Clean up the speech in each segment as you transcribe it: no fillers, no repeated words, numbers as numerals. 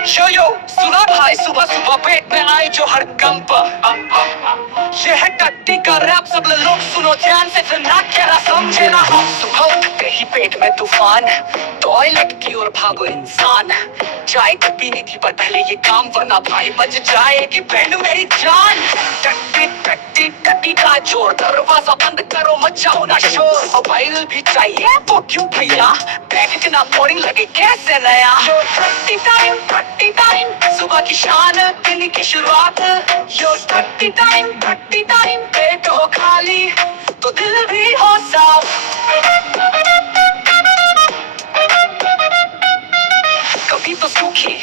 यो सुना भाई, सुबह सुबह पेट में आई जो हड़कंप। ये है टट्टी का रैप, सब लोग सुनो ध्यान से, फिर ना कहना समझे ना। सुबह उठते ही पेट में तूफान, टॉयलेट की ओर भागो इंसान। चाय तो पीनी थी पर पहले ये काम, वरना भाई बच जाएगी बहन मेरी जान। टट्टी टट्टी टट्टी का जोर, दरवाजा बंद करो मचाओ ना शोर। मोबाइल भी चाहिए वो क्यों भैया, बैग इतना बोरिंग लगे कैसे नया। टट्टी टाइम सुबह की शान, दिन की शुरुआत। यो टट्टी टाइम पेट हो खाली तो दिल भी हो साफ। कभी तो सूखी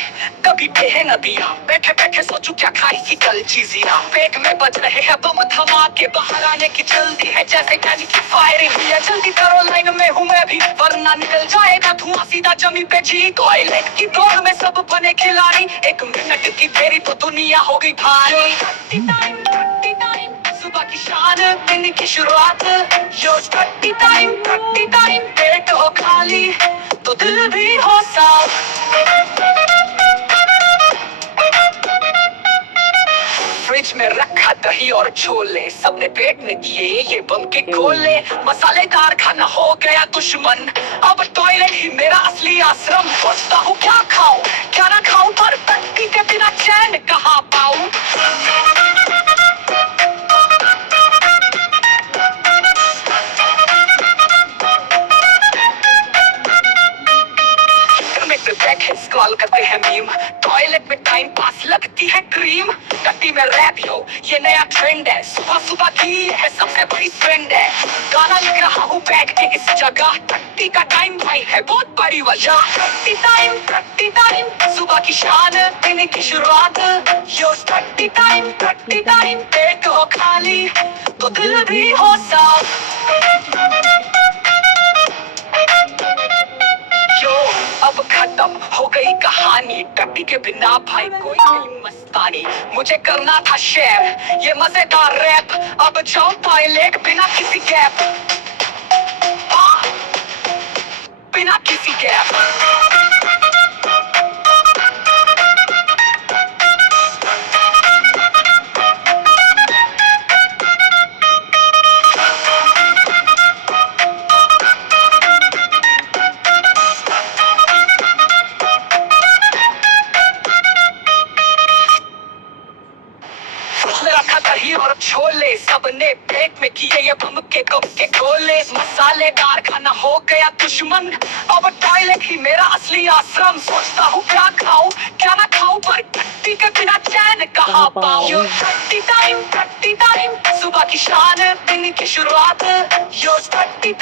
कभी बहे नदियाँ, बैठे बैठे सोचूं क्या खाई थी कल चीजियाँ। पेट में बज रहे हैं बम धमाके, बाहर आने की जल्दी है जैसे गाड़ी की फायरिंग हुई है। जल्दी करो लाइन में हूँ मैं भी, वरना निकल जाएगा धुआं सीधा जमी पे जी। टॉयलेट की दौड़ में सब बने खिलाड़ी, एक मिनट की देरी तो दुनिया हो गई भारी। टट्टी टाइम सुबह की शान, दिन की शुरुआत। यो टट्टी टाइम पेट हो खाली तो दिल भी हो साफ। फ्रिज में रखा दही और छोले, सबने पेट में किए ये बम के गोले। मसालेदार खाना हो गया दुश्मन, अब टॉयलेट ही मेरा असली आश्रम। सोचता हूँ क्या खाऊं क्या ना खाऊं, पर टट्टी के बिना चैन कहाँ पाऊं। स्क्रॉल करते हैं मीम, टॉयलेट में टाइम पास लगती है ड्रीम। टट्टी में रैप यो ये नया ट्रेंड है, सुबह सुबह की है सबसे बड़ी ट्रेंड है। गाना लिख रहा हूँ बैठ के इस जगह, टट्टी का टाइम भाई है बहुत बड़ी वजह। टट्टी टाइम सुबह की शान, दिन की शुरुआत। यो टट्टी टाइम पेट हो खाली तो दिल भी हो साफ। अब खत्म हो गई कहानी, टट्टी के बिना भाई कोई नहीं मस्तानी। मुझे करना था शेयर ये मजेदार रैप, अब जाओ टॉयलेट बिना किसी गैप, बिना किसी गैप। रखा दही और छोले, सबने पेट में किए ये बम के गोले। मसालेदार खाना हो गया दुश्मन, अब टॉयलेट ही मेरा असली आश्रम। सोचता हूँ क्या खाऊं क्या ना खाऊं, पर टट्टी के बिना चैन कहाँ पाऊं। टट्टी टाइम सुबह की शान, दिन की शुरुआत। यो टट्टी